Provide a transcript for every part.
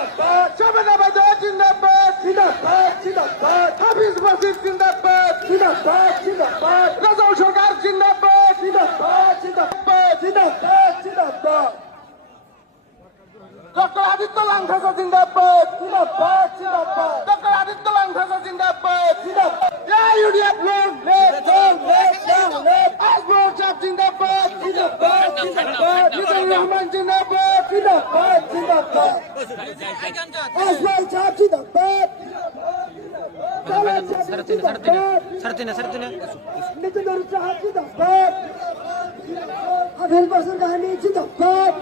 জিন্দাবাদ শাহবাজ জিন্দাবাদ জিন্দাবাদ জিন্দাবাদ হাফিজ মাসিদ জিন্দাবাদ জিন্দাবাদ জিন্দাবাদ রাজাউল সরকার জিন্দাবাদ জিন্দাবাদ জিন্দাবাদ জিন্দাবাদ জিন্দাবাদ ডক্টর আদিত্য লাংথাসা জিন্দাবাদ জিন্দাবাদ জিন্দাবাদ ডক্টর আদিত্য লাংথাসা জিন্দাবাদ জিন্দাবাদ ইউডিএফ লোক আসবর চাপ জিন্দাবাদ জিন্দাবাদ জিন্দাবাদ মিজানুর রহমান জিন্দাবাদ জিন্দাবাদ জিন্দাবাদ আসবর চাপ জিন্দাবাদ মিজানুর চাপ জিন্দাবাদ হাফিজ মাসুদ গানি জিন্দাবাদ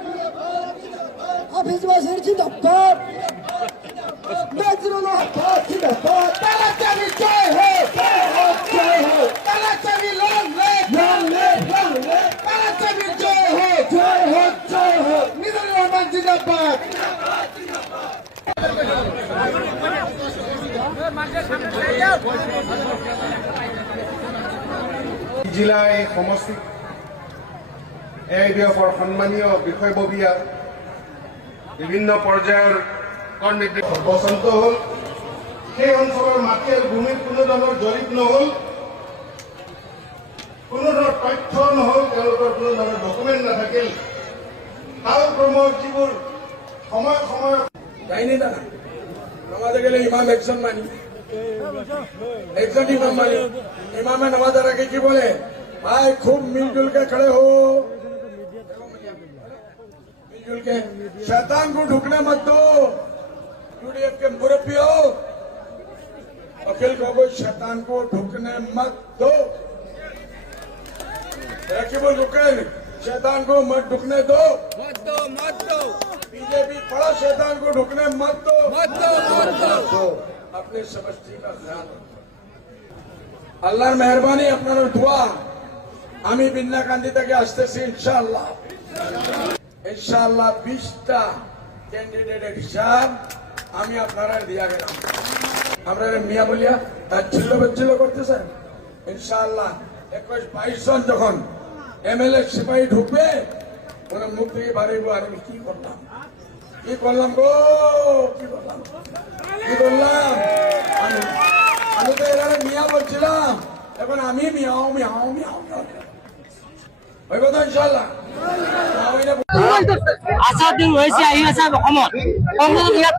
হাফিজ মাসুদ জিন্দাবাদ নজরুল্লাহ জিন্দাবাদ তালাচাবি জয় হো জয় হো জয় হো তালাচাবি লং লিভ তালাচাবি জয় হো জয় হো জয় হো মিজানুর রহমান জিন্দাবাদ জিলায় সমষ্টি AIBFৰ সন্মানীয় বিষয়ববীয়া বিভিন্ন পৰ্যায়ৰ কৰ্মীবৃন্দ বসন্ত হ'ল সেই অঞ্চলৰ মাটি আৰু ভূমিত কোনো ধৰণৰ জৰীপ নহ'ল, কোনো ধৰণৰ তথ্য নহ'ল, তেওঁলোকৰ কোনো ধৰণৰ ডকুমেণ্ট নাথাকিল। কালক্ৰমৰ যিবোৰ সময় যায়নি দাদা নামাজে গেলে ইমাম একজন মানি একজন ইমাম মানি ইমামে নামাজের আগে কি বলে ভাই খুব मिलजुल के खड़े हो मिलजुल के शैतान को ढुकने मत दो यूडीएफ के मुरब्बियों अखिल को शैतान को ढुकने मत दो रकीबुल रुकन शैतान को मत ढुकने दो मत दो बीजेपी बड़ा शैतान को ढुकने मत दो अपने समष्टि का ध्यान আল্লাহর মেহরবানি আপনার দোয়া আমি বিন্নাকান্দি থেকে আসতেছি ইনশাআল্লাহ 20টা ক্যান্ডিডেটের হিসাব আমি আপনারা দিয়া গেলাম আপনারা মিয়া বলিয়া চিল্লো করতেছেন ইনশাআল্লাহ 21-22 জন যখন এমএলএ সিপাহী ঢুকবে ওরা মুখ থেকে বাড়িব আর আমি কি করলাম গো কি করলাম আমি তো এরা মিয়া বলছিলাম এখন আমি মিয়াও ওই কথা ইনশাআল্লাহ আশা দিন হৈছে আহি আছে অসমত